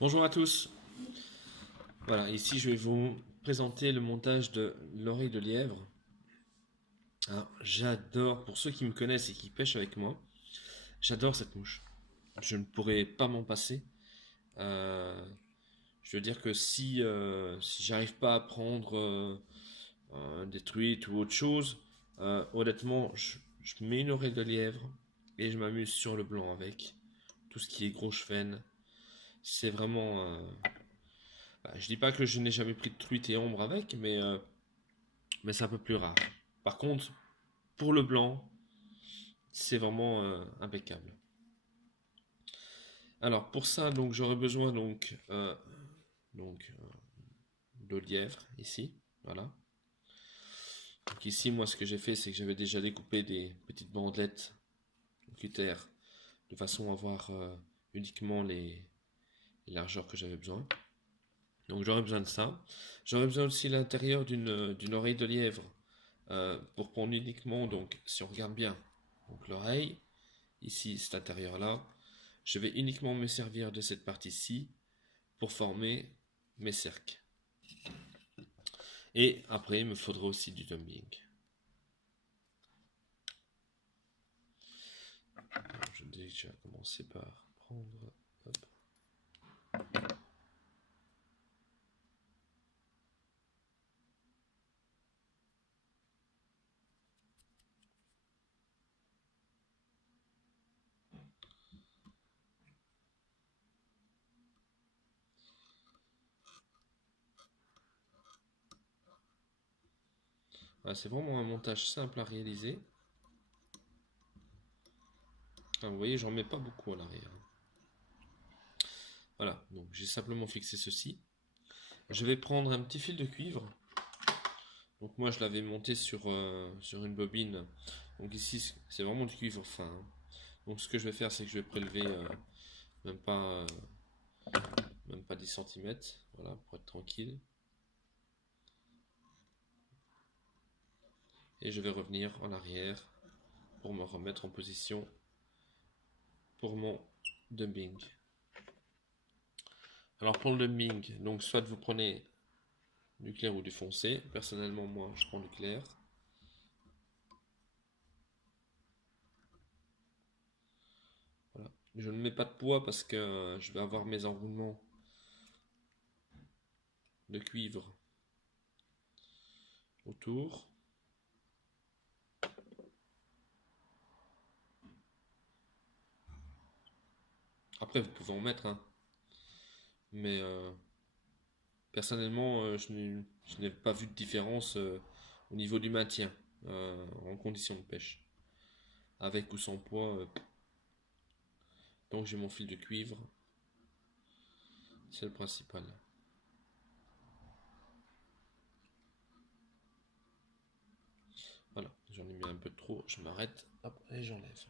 Bonjour à tous. Voilà, ici je vais vous présenter le montage de l'oreille de lièvre. J'adore, pour ceux qui me connaissent et qui pêchent avec moi, j'adore cette mouche. Je ne pourrais pas m'en passer. Euh, je veux dire que si j'arrive pas à prendre des truites ou autre chose, honnêtement, je mets une oreille de lièvre et je m'amuse sur le blanc avec. Tout ce qui est gros chevenne, c'est vraiment. Je dis pas que je n'ai jamais pris de truite et ombre avec, mais c'est un peu plus rare. Par contre, pour le blanc, c'est vraiment impeccable. Alors pour ça, donc j'aurais besoin donc de lièvre ici, voilà. Donc ici, moi, ce que j'ai fait, c'est que j'avais déjà découpé des petites bandelettes au cutter de façon à avoir uniquement les largeurs que j'avais besoin. Donc j'aurais besoin de ça. J'aurais besoin aussi l'intérieur d'une oreille de lièvre pour prendre uniquement, donc si on regarde bien, donc l'oreille, ici cet intérieur-là, je vais uniquement me servir de cette partie-ci pour former mes cercles. Et après, il me faudra aussi du dumping. Alors, je vais déjà commencer par prendre. Hop. Voilà, c'est vraiment un montage simple à réaliser. Vous voyez, j'en mets pas beaucoup à l'arrière. Voilà, donc j'ai simplement fixé ceci. Je vais prendre un petit fil de cuivre. Donc moi je l'avais monté sur une bobine. Donc ici c'est vraiment du cuivre fin, hein. Donc ce que je vais faire, c'est que je vais prélever même pas, euh, même pas 10 cm, voilà, pour être tranquille. Et je vais revenir en arrière pour me remettre en position pour mon dumping. Alors pour le dumping, donc soit vous prenez du clair ou du foncé. Personnellement, moi, je prends du clair. Voilà. Je ne mets pas de poids parce que je vais avoir mes enroulements de cuivre autour. Après, vous pouvez en mettre, hein. Mais personnellement, je n'ai pas vu de différence au niveau du maintien en condition de pêche. Avec ou sans poids, tant que j'ai mon fil de cuivre, c'est le principal. Voilà, j'en ai mis un peu trop, je m'arrête, hop, et j'enlève.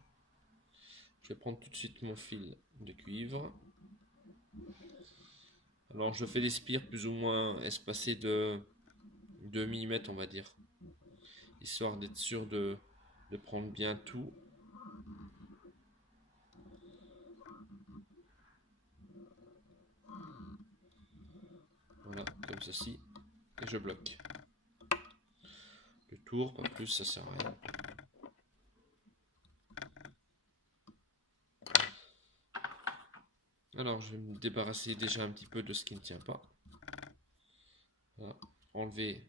Je vais prendre tout de suite mon fil de cuivre. Alors je fais des spires plus ou moins espacés de 2 mm on va dire. Histoire d'être sûr de prendre bien tout. Voilà, comme ceci. Et je bloque. Le tour, pas plus, ça sert à rien. Alors je vais me débarrasser déjà un petit peu de ce qui ne tient pas. Voilà. Enlever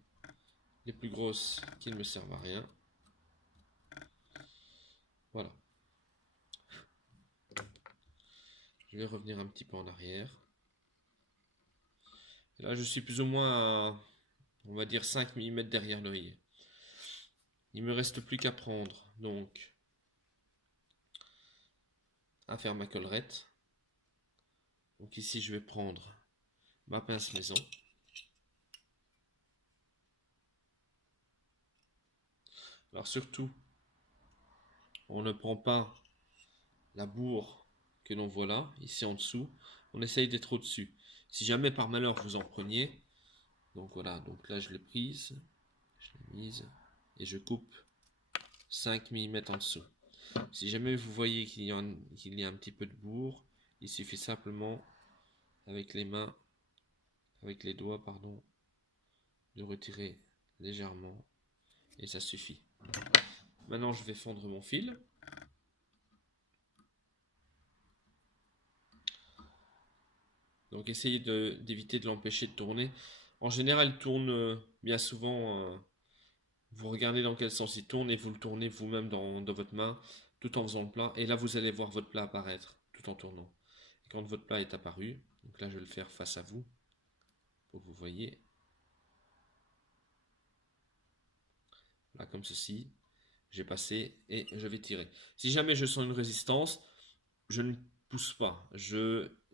les plus grosses qui ne me servent à rien. Voilà. Je vais revenir un petit peu en arrière. Et là je suis plus ou moins à, on va dire 5 mm derrière l'œil. Il me reste plus qu'à prendre donc à faire ma collerette. Donc ici je vais prendre ma pince maison. Alors surtout, on ne prend pas la bourre que l'on voit là, ici en dessous. On essaye d'être au-dessus. Si jamais par malheur vous en preniez, donc voilà, donc là je l'ai prise, je l'ai mise, et je coupe 5 mm en dessous. Si jamais vous voyez qu'il y a un petit peu de bourre, il suffit simplement avec les mains, avec les doigts, pardon, de retirer légèrement et ça suffit. Maintenant, je vais fondre mon fil. Donc, essayez d'éviter de l'empêcher de tourner. En général, il tourne bien souvent. Vous regardez dans quel sens il tourne et vous le tournez vous-même dans votre main tout en faisant le plat. Et là, vous allez voir votre plat apparaître tout en tournant. Et quand votre plat est apparu, donc là, je vais le faire face à vous pour que vous voyez. Là, comme ceci. J'ai passé et je vais tirer. Si jamais je sens une résistance, je ne pousse pas.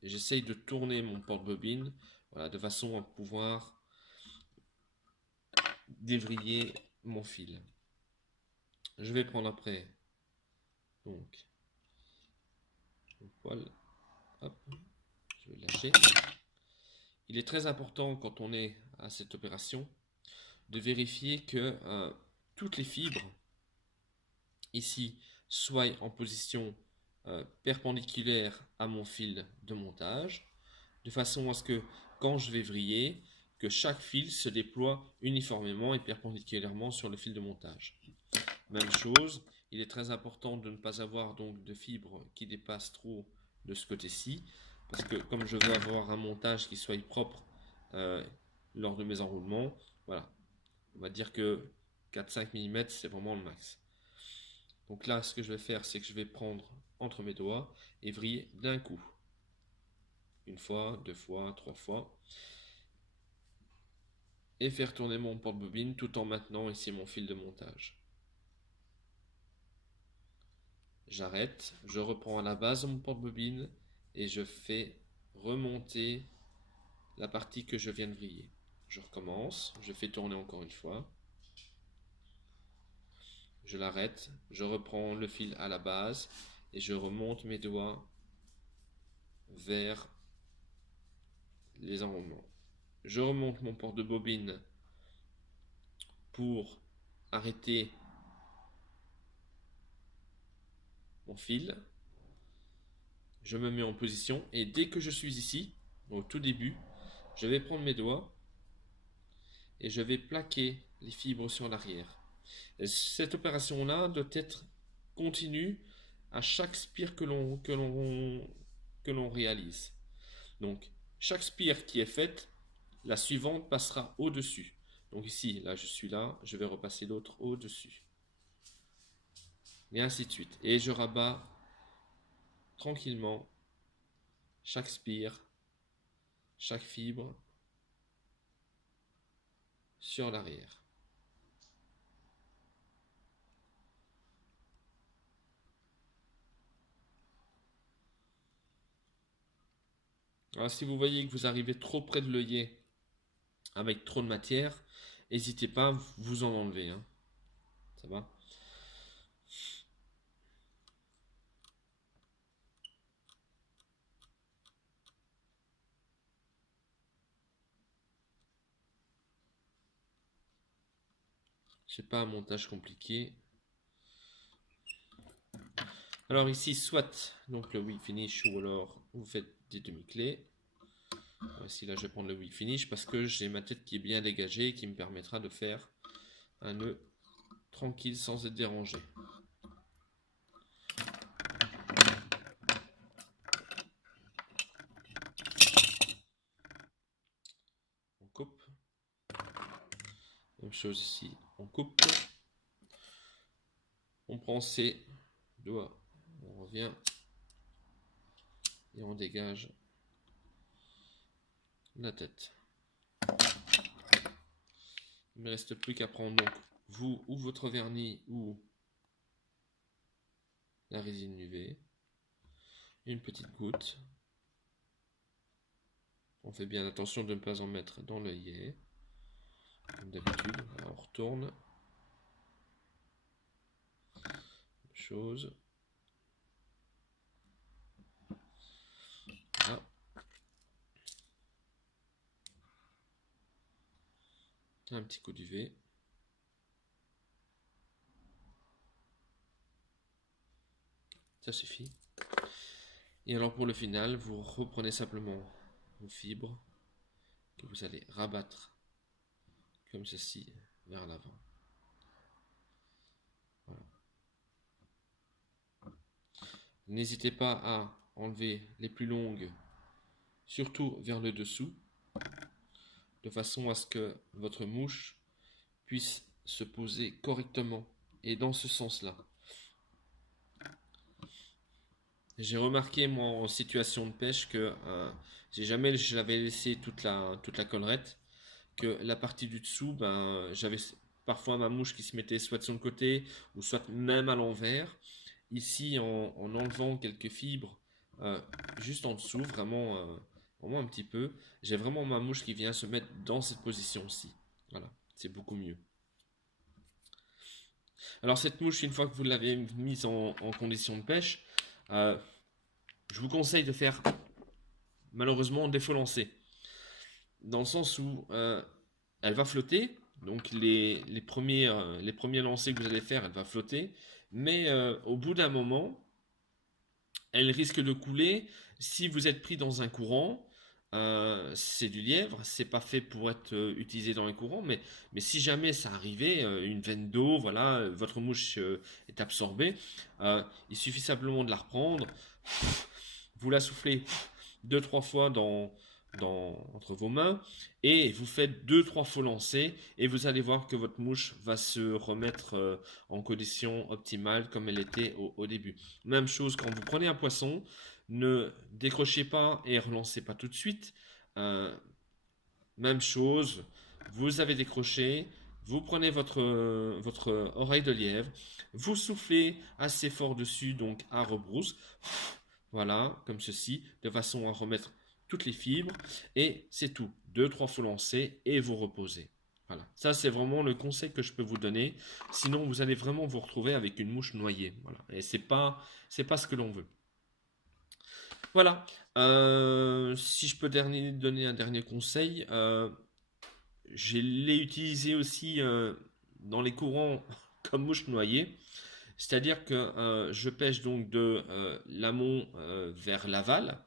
J'essaye de tourner mon porte-bobine, voilà, de façon à pouvoir dévriller mon fil. Je vais prendre après donc mon poil. Hop, je vais le lâcher. Il est très important quand on est à cette opération de vérifier que toutes les fibres ici soient en position perpendiculaire à mon fil de montage, de façon à ce que quand je vais vriller, que chaque fil se déploie uniformément et perpendiculairement sur le fil de montage. Même chose, il est très important de ne pas avoir donc de fibres qui dépassent trop de ce côté-ci, parce que comme je veux avoir un montage qui soit propre lors de mes enroulements, voilà, on va dire que 4-5 mm c'est vraiment le max. Donc là, ce que je vais faire, c'est que je vais prendre entre mes doigts et vriller d'un coup. Une fois, deux fois, trois fois. Et faire tourner mon porte-bobine tout en maintenant ici mon fil de montage. J'arrête, je reprends à la base mon porte-bobine et je fais remonter la partie que je viens de vriller. Je recommence, je fais tourner encore une fois. Je l'arrête, je reprends le fil à la base et je remonte mes doigts vers les enroulements. Je remonte mon porte-bobine pour arrêter mon fil. Je me mets en position et dès que je suis ici, au tout début, je vais prendre mes doigts et je vais plaquer les fibres sur l'arrière. Cette opération-là doit être continue à chaque spire que l'on réalise. Donc, chaque spire qui est faite, la suivante passera au-dessus. Donc ici, là je suis là, je vais repasser l'autre au-dessus. Et ainsi de suite. Et je rabats tranquillement chaque spire, chaque fibre sur l'arrière. Alors, si vous voyez que vous arrivez trop près de l'œillet avec trop de matière, n'hésitez pas, vous en enlevez. Hein. Ça va? C'est pas un montage compliqué. Alors ici, soit donc le Weak Finish ou alors vous faites des demi-clés. Ici, là, je vais prendre le Weak Finish parce que j'ai ma tête qui est bien dégagée et qui me permettra de faire un nœud tranquille sans être dérangé. On coupe. Même chose ici, on coupe. On prend ses doigts, on revient et on dégage la tête. Il ne me reste plus qu'à prendre donc vous ou votre vernis ou la résine UV, une petite goutte. On fait bien attention de ne pas en mettre dans l'œillet. Comme d'habitude, on retourne. Même chose. Là. Un petit coup d'UV. Ça suffit. Et alors pour le final, vous reprenez simplement vos fibres que vous allez rabattre comme ceci vers l'avant. Voilà. N'hésitez pas à enlever les plus longues, surtout vers le dessous, de façon à ce que votre mouche puisse se poser correctement et dans ce sens-là. J'ai remarqué moi en situation de pêche que j'avais laissé toute la collerette, que la partie du dessous, j'avais parfois ma mouche qui se mettait soit de son côté ou soit même à l'envers. Ici, en enlevant quelques fibres juste en dessous, vraiment un petit peu, j'ai vraiment ma mouche qui vient se mettre dans cette position-ci. Voilà, c'est beaucoup mieux. Alors cette mouche, une fois que vous l'avez mise en condition de pêche, je vous conseille de faire malheureusement des faux lancers. Dans le sens où elle va flotter, donc les premiers lancers que vous allez faire, elle va flotter, mais au bout d'un moment, elle risque de couler si vous êtes pris dans un courant. C'est du lièvre, c'est pas fait pour être utilisé dans un courant, mais si jamais ça arrivait, une veine d'eau, voilà, votre mouche est absorbée, il suffit simplement de la reprendre, vous la soufflez 2-3 fois entre vos mains et vous faites 2-3 faux lancers et vous allez voir que votre mouche va se remettre en condition optimale comme elle était au début. Même chose quand vous prenez un poisson, ne décrochez pas et relancez pas tout de suite. Même chose, vous avez décroché, vous prenez votre oreille de lièvre, vous soufflez assez fort dessus, donc à rebrousse, voilà, comme ceci, de façon à remettre toutes les fibres, et c'est tout. 2-3 faux lancers et vous reposez. Voilà, ça c'est vraiment le conseil que je peux vous donner. Sinon, vous allez vraiment vous retrouver avec une mouche noyée. Voilà, et c'est pas ce que l'on veut. Voilà. Si je peux donner un dernier conseil, je l'ai utilisé aussi dans les courants comme mouche noyée. C'est-à-dire que je pêche donc de l'amont vers l'aval.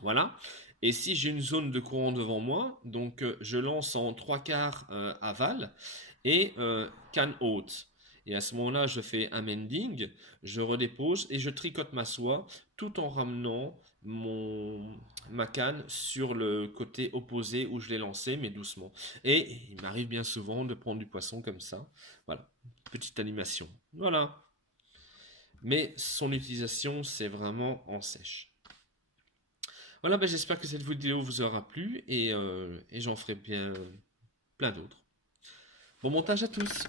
Voilà. Et si j'ai une zone de courant devant moi, donc je lance en 3/4 aval et canne haute. Et à ce moment-là, je fais un mending, je redépose et je tricote ma soie tout en ramenant ma canne sur le côté opposé où je l'ai lancé, mais doucement. Et il m'arrive bien souvent de prendre du poisson comme ça. Voilà, petite animation. Voilà. Mais son utilisation, c'est vraiment en sèche. Voilà, j'espère que cette vidéo vous aura plu et j'en ferai bien plein d'autres. Bon montage à tous!